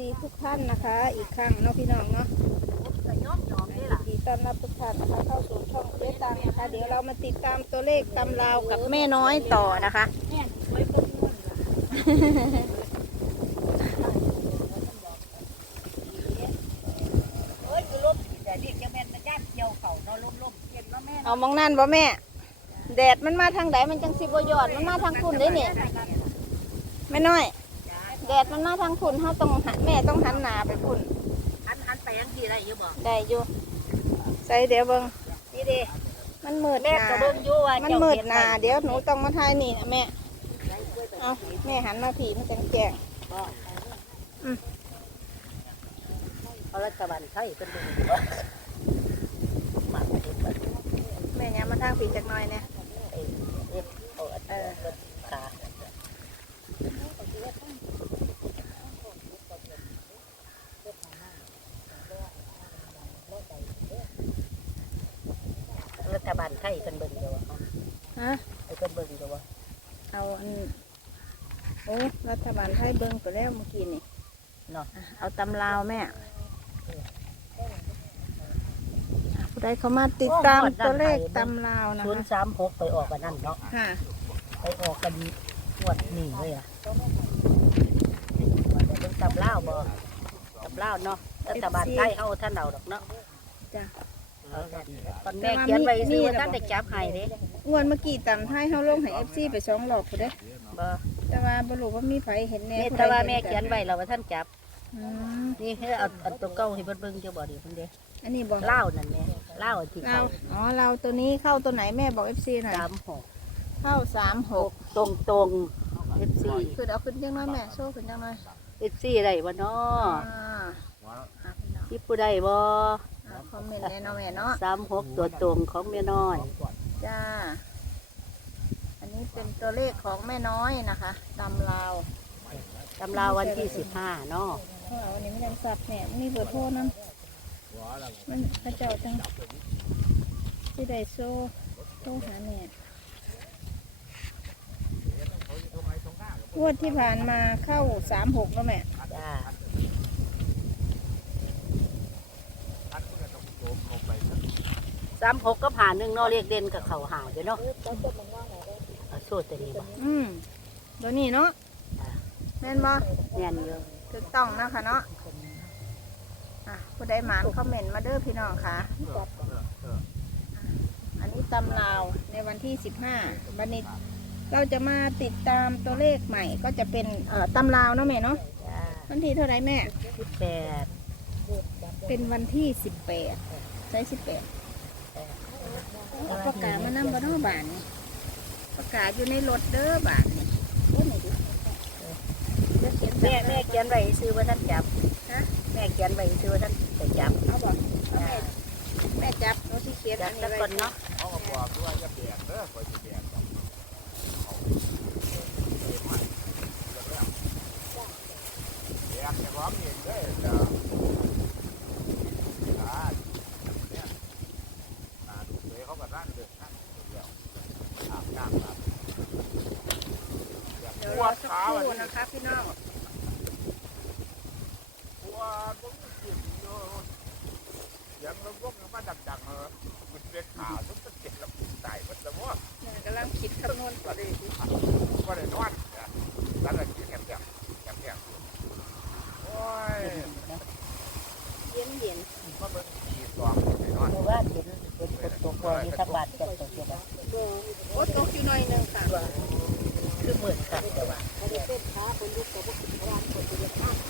ซีทุกท่านนะคะ อีกครั้งเนาะพี่น้องเนาะก็ย้อมยอมนี่ล่ะยินดีต้อนรับทุกท่านนะคะเข้าสู่ช่องเจ๊ตังนะคะ เดี๋ยวเรามาติดตามตัวเลขตำราวกับแม่น้อยต่อนะคะแม่นไว้เพิ่นม่วนล่ะเอ้ยคือลมแต่เรียกจังแม่นมันย่านเกี่ยวเขาเนาะลมๆเย็นเนาะแม่เอามองนั่นบ่แม่ แดดมันมาทางไหนมันจังสิบยอด มันมาทางคุณได้เนี่ยแม่น้อย แดดมันมาทางคุณเขาต้องหันแม่ต้องหันหน้าไปคุณหันหันไปยังทีได้อยู่บ่ได้อยู่ใส่เดี๋ยวเบิ่งนี่เด้มันมืดหแม่นาก็เบิ่งอยู่ว่ามันเจ้ามืดเฮ็หนาไว้เดี๋ยวหนูต้องมาทายนี่นะแม่เอาแม่หันมาผีมันจังแจงเอารัฐบาลไทยเป็นเบิ่งอยู่บ่มาเฮ็ดบัดแม่ย้ำมาทางผีจักหน่อยเนี่ยเอ้ยเฮ็ดเอาอันเออเบิ่งขารัฐบาลไทยเป็นเบิ่งอยู่บ่ ฮะ ไอ้เป็นเบิ่งอยู่บ่ เอาอันโอ้รัฐบาลไทยเบิ่งไปแล้วเมื่อกี้นี่ เนาะอะเอาตำลาวแม่อะผู้ใดเขามาติดตามตัวเลขตำลาวนะศูนคะย์สามหกไปออกกันนั่นเนาะ ค่ะ ไปออกกันงวดนี่เลยอะเป็นตำเล่าวบ่ตำเล่าวเนาะรัฐบาลไทยเอาท่านเอาดอกเนาะจ้ะตอนแม่เขียนไว้ซื้อว่าท่านได้จับให้เด้งวดเมื่อกี้ตำไทยเขาลงให้เอฟซีไปสองรอบผู้ใดบ่แต่ว่าบรู้ว่ามีไผเห็นแน่แม่ผู้ใดแต่ว่าแม่ห็เขียนไว้แล้วว่าท่านจับ อืมนี่คือเอาอันตัวเก่าให้เพิ่นเบิ่งจะบ่ดีเพิ่นเด้อันนี้บอกเล่าวนั่นแม่เล่าวที่เราเขาอ๋อเราตัวนี้เข้าตัวไหนแม่บอกเอฟซีหน่อยสามหกเข้าสามหกตรงตรงเอฟซีคือเอาขึ้นยังน้อยแม่โซ่ขึ้นยังน้อยเอฟซีได้บ่เนาะอ่าอะพี่น้องที่ผู้ใดบ่อะคอมเมนต์แน่เนอนแม่เนาะสามหกตัวตรงของแม่น้อยจ้าอันนี้เป็นตัวเลขของแม่น้อยนะคะตำลาวตำราวันที่สิบห้าเนาะ เพราะว่าวันนี้ไม่ได้สับเนี่ยมีเบอร์โทรนั้นมันพระเจ้าจังที่ได้โซ่โทรหาแม่งวดที่ผ่านมาเข้าสามหกแล้วแม่จ้าสามหกก็ผ่านหนึ่งเนาะเรียกเด่นกับเขาหาอยู่เนาะเอาสู้ตัวนี้บ่อืมเดี๋ยวนี้เนาะแม่นบ่แน่นอยู่ ถูกต้องนะคะเนาะอะผู้ใดหมานคอมเมนต์มาเด้อพี่น้องค่ะ อันนี้ตำลาวในวันที่สิบห้าวันนี้เราจะมาติดตามตัวเลขใหม่ก็จะเป็นเอ่อตำลาวเนาะแม่เนาะจ้าวันที่เท่าไหรแม่ สิบแปดเป็นวันที่สิบแปดใช่สิบแปดเอาประกาศมานำบ่เนาะบานนี่ประกาศอยู่ในรถเด้อบานนี่โอ้ไหนดิจะ เขียนแม่แม่แม่เขียนไว้ซื้อว่าท่านจับฮะแม่เขียนไว้ซื้อว่าท่านไปจับเอาบอกเอาแม่แม่จับโน้ตที่เขียนจัอับนนี้สักไว้คนเนาะเขาก็บอกด้วยจะเปลี่ยนเด้อคอยจะเปลี่ยนเรียกจะร้องเองเด้อจะเนี่ยนาดูเลยเขาก็ร่างเดินนั่งเดียวอาบน้ำครับเดี๋ยวรอสักครู่นะคะพี่น้อง ปวดพวกนี้กินโยยังระวงมาดังๆเออ มันเรียกขาทุกตะเกียบแล้วตายหมดแล้วว่าแม่กำลังคิดคำนวณตัวเลขอยู่ก็ได้นอนนะแล้วก็กินแกมแกมแกมแกมโอ้ยเย็นเย็นมาเบิ่งทีสองได้นอนเพราะว่าเห็นเห็นคนตัวกลอยสักบาทจะตกอยู่บ่โอ้ตกอยู่หน่อยหนึงค่ะคือเหมื่นครับแต่ว่าใช้านคนเดียว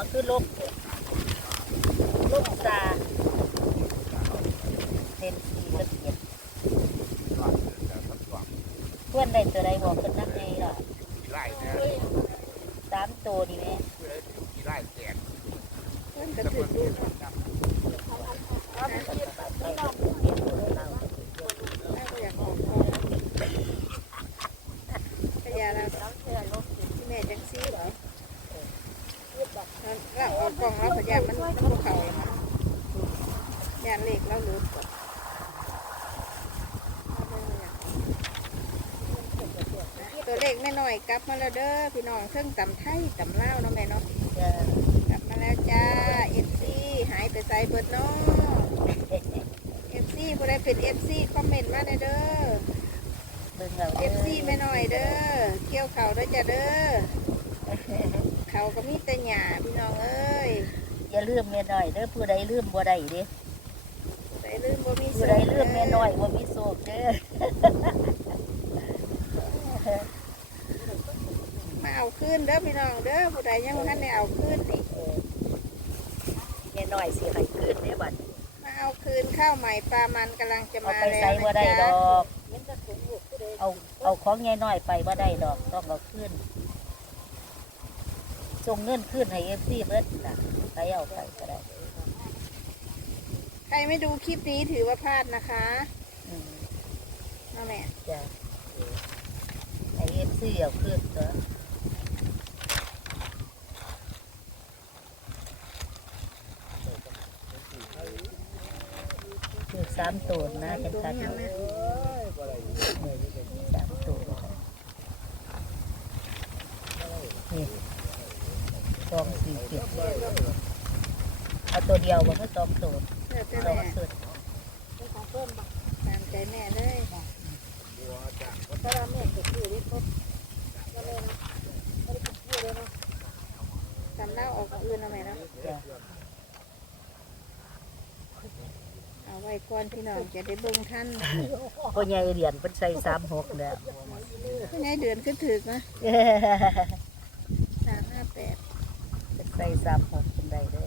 มันคือลมลมตาเต็มทีก็เสียเพื่อนใด้ตัวใดบอกเพื่นนักไงหรอสามตัวดีไหม่เพื่อนก็ถื ตัวเลขแม่น้อยกลับมาแล้วเด้อพี่น้องเครื่องตำไทยตำลาวเนาะแม่เนาะจะกลับมาแล้วจ้าเอฟซีหายไปใส่เบิดเนาะเอฟซีผู้ใดเป็นเอฟซีคอมเมนต์มาได้เด้อเบิ่งเอาเอฟซีไม่น้อยเด้อเกี่ยวเขาด้วยจ้าเด้อเขาก็มีแต่หญ้าพี่น้องเอ้ยอย่าลืมแม่น้อยเด้อผู้ใดลืมบ่ได้เด้ใส่ลืมบ่มีผู้ใดลืมแม่น้อยบ่มีโศกเด้อ มาเอาคืนเด้อพี่น้องเด้อผู้ใดยังบ่ทันได้เอาคืนนี่เออแม่น้อยสิให้คืนเด้บัดมาเอาคืนข้าวใหม่ปลามันกำลังจะเอามาไปแล้วใส่บ่นะได้ดจ๊ะอกเอาเอาของยายน้อยไปบ่ได้ดอกต้องเอาคืนส่งเงินคืนให้ FC เบิดน่ะใครเอาไปก็ได้ใครไม่ดูคลิปนี้ถือว่าพลาดนะคะอืมน้าแม่ จ้ะให้ FC เอาคืนเถอะ สามตัวนะจังตัวซั่นนี้ยังแม่สามตัวนี่สองสี่เจ็ดเอาตัวเดียวบ่คือสองตัวเลือกแต่สองแม่สุดตามใจแม่เลยตัวจะเพราะว่าแม่เก็บอยู่ที่ครบแล้วแม่นะไม่ได้เก็บอยู่เลยเนาะทำเล่าออกของอื่นเอาไหมเนาะ จ้ะ เอา ไว้ก่อนพี่น้องจะได้เบิ่งท่านพ่อใหญ่เหรียญเพิ่นใส่สามหกแล้วพี่นายเดือนขึ้นถึกนะสามห้าแปดเพิ่นใส่สามหกเป็นใดเด้อ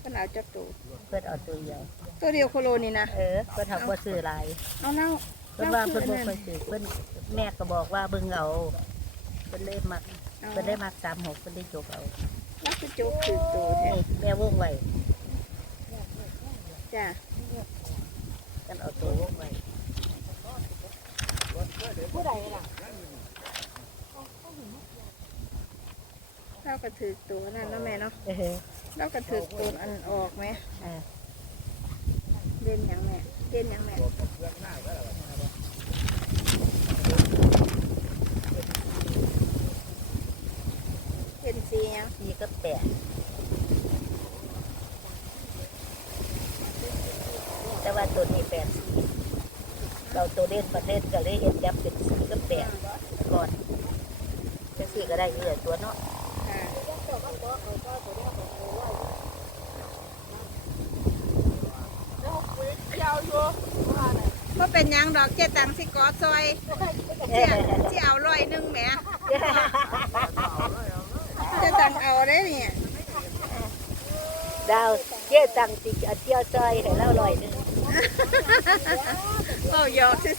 เพิ่นเอาจับตูเพิ่นเอาตัวเดียว ตัวเดียวโคโลนี่นะเออเพิ่นทำบ่ซื้อหลายเอาเล่าเพิ่นว่าเพิ่นบ่ค่อยซื้อเพิ่นแม่ก็บอกว่าเบิ่งเอาเพิ่นเลยมักเอาเพิ่นได้มักสามหกเพิ่นได้จกเอาเล่าคือจุกถึกตัวแท้นี่แม่วงไว้ จ้ะกันเอาตัววงไว้เล่ากระถึกตัวนั่นเนาะแม่เนาะเออเล่ากระถึกตัวอันออกไหมเออเด่นหยังแม่เด่นหยังแม่เด่นสีหยังสี่กับแปดแต่ว่าตัวนี้แปดสี่ เราตัวเล่นประเทศก็เลยเห็นยับเป็นสี่กับแปดก่อนจะสี่ก็ได้เยอะตัวเนาะค่ะก็เป็นหยังดอกเจ๊ตังสิกอซอยเสียที่เอาร้อยหนึงแหมเจ๊ตังเอาได้เนี่ยดาวเจ๊ตังสิเอาเที่ยวซอยให้เราลอยหนึง เอาหยอกซื้อ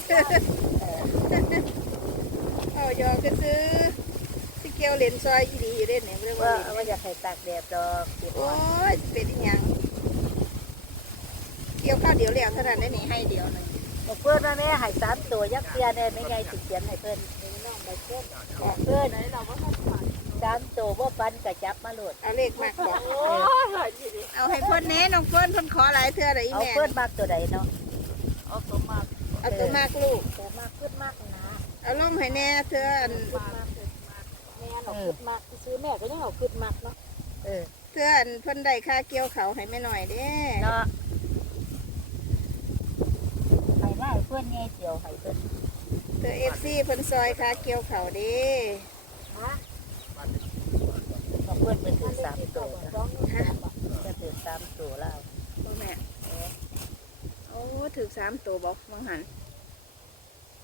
เอาหยอกซื้อที่เกี่ยวเหรียญซอยอีดีอยู่เด่นเนี่ยเรียกว่าว่าเรียญว่าอยากให้ตากแดดดอกเก็บโอ้ไว้ยเป็นอีหยังเกี่ยวข้าวเดี๋ยวแล้วเท่านั้นได้หนีให้เดียวหนึงบอกเพื่อนว่าแม่ให้สามตัวยักษ์เพียเนี่ยไม่ไงสิเขียนให้เพื่อนบอกเพื่อนสามตัวว่าปันกระจับมาโหลดเอาเลขมากเออเอาให้เพิ่นแหน่น้องเพิ่นเพิ่นขอหลายเทื่อเลยอีเอาแม่เพื่อนมากตัวใดเนาะเอาตัวมาก เอาตัวมากลูกแต่มากขึ้นมากนะเอาล่องให้แน่เทื่ออันแม่เราขึ้นมากซื้อแม่ก็ยังเอาขึ้นมากเนาะเออเทื่ออันเพิ่นได้ค่าเกี่ยวเขาให้แม่หน่อยเด้เนาะให้ไล่เพื่อนไงเดียวให้เพื่อนเทื่อ FC เพิ่นซอยค่าเกี่ยวเขาเด้บอกเพื่อนเป็นถึงสามตัวนะฮะเพื่อนถึงสามตัวแล้วบ่แม่ โอ้ถึกสามตัวบอกบางหัน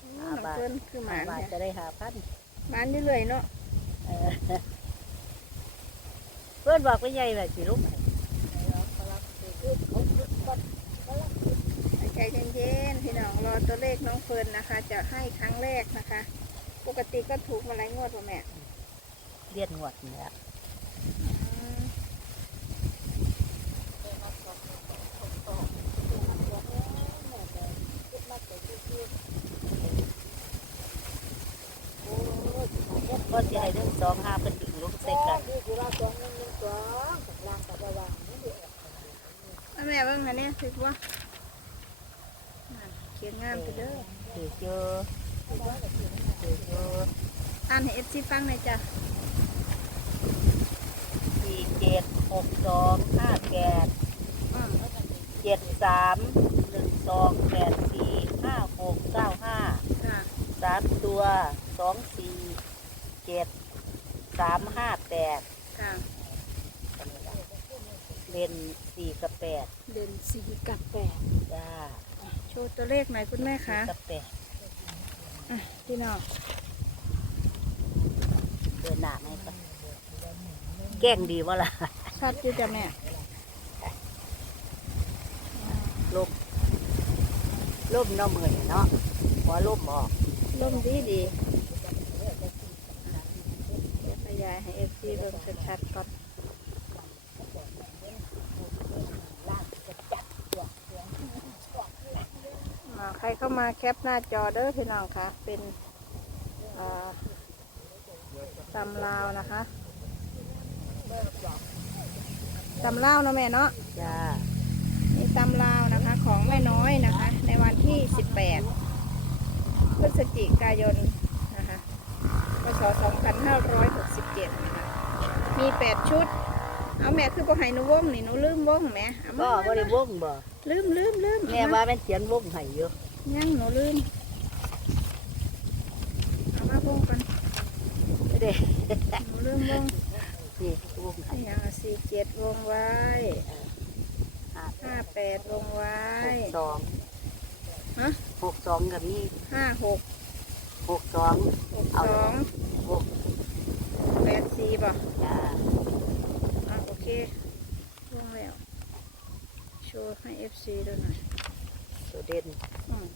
อืมน้องเพิ่นคือหมานบาทเนี่ยจะได้หาพันหมานอยู่เลยเนาะเออเพื่อนบอกว่าใหญ่แบบสิลูกให้ใจเย็นๆพี่น้องรอตัวเลขน้องเฟิร์นนะคะ จะให้ครั้งแรกนะคะ ปกติก็ถูกมาหลายงวดป่ะแม่เลียนงวดนี่ละ อืม ก็สิให้ทั้งสองห้าเป็นดึงลุกใส่กันที่คือว่าสองหนึ่งหนึ่งสองกับล่างกับระวังนี่เด็กเอาแม่เบ้งนะเนี่ยถือว่าเขียนงามไปเด้อถือเจอถือเจออ่านให้เอฟซีฟังหน่อยจ้ะสี่เจ็ดหกสองห้าแปด เจ็ดสามหนึ่งสองแปดสี่ห้าหกเก้าห้าค่ะสามตัวสองสี่เจ็ดสามห้าแปดค่ะ เล่นสี่กับแปดเด่นสี่กับแปดจ้าโชว์ตัวเลขหน่อยคุณแม่คะกับแปดอะพี่น้องเดินหน้าไหมครับแกล้งดีวะล่ะชัดอยู่จ้ะแม่ ลมลมเนาะมือนี่เนาะหัวลมออกร่มดีดีเดี๋ยวขยายให้เอฟซีเบิ่งชัดๆก่อนอ่าใครเข้ามาแคปหน้าจอเด้อพี่น้องคะเป็นอ่าตำลาวนะคะตำลาวเนาะแม่เนาะจ้านี่ตำลาวนะคะ ของแม่น้อยนะคะ ในวันที่ 18 พฤศจิกายนนะคะพศ2567นะคะมี 8 ชุด เอาแม่คือบ่ให้หนูวงนี่หนูลืมวงแหม่เอาก็มาบริวงบ่ลืมลืมลืมแม่ว่าเป็นเขียนวงให้อยู่ยังหนูลืมเอามาวงกันไม่ได้หนูลืมวงนี่วงให้อย่างสี่เจ็ดวงไว้ห้า ห้าแปดวงไว้หกสองฮะหกสองกับนี่ห้าหกหกสองหกเอาสองหกแปดสี่ป่ะจ้าอะโอเคว่างแล้ว โชว์ให้ FC ดูหน่อยตัวเด่นอืม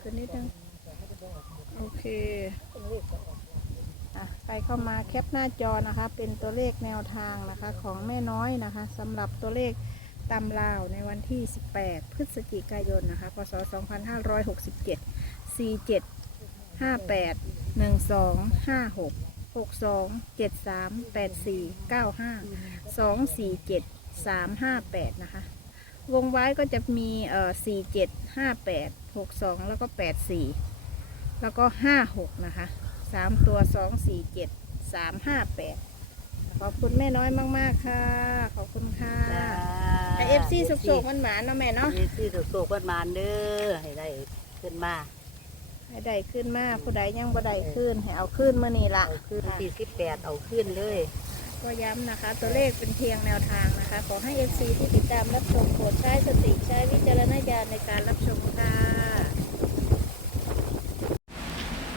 ขึ้นนิดนึงโอเค อะใครเข้ามาแคปหน้าจอนะคะ เป็นตัวเลขแนวทางนะคะของแม่น้อยนะคะสำหรับตัวเลขตำลาวในวันที่ 18 พฤศจิกายนนะคะพศ 2567 47 58 12 56 62 73 84 95 247 358 นะคะ วงไว้ก็จะมีเอ่อ47 58 62 แล้วก็ 84 แล้วก็ 56 นะคะ 3ตัว2 4 7 3 5 8ขอบคุณแม่น้อยมาก ๆ ค่ะ ขอบคุณค่ะจ้าไอเอฟซีสุกๆมันหมาเนาะแม่เนาะเอฟซีสุกๆมันมาเด้อให้ได้ขึ้นมาให้ได้ขึ้นมาผู้ใดยังบ่ได้ขึ้นให้เอาขึ้นเมื่อนี้ละเอาขึ้นค่ะสี่สิบแปดเอาขึ้นเลย ก็ย้ำนะคะ ตัวเลขเป็นเพียงแนวทางนะคะ ขอให้ FC ที่ติดตามรับชมโปรดใช้สติใช้วิจารณญาณในการรับชมค่ะ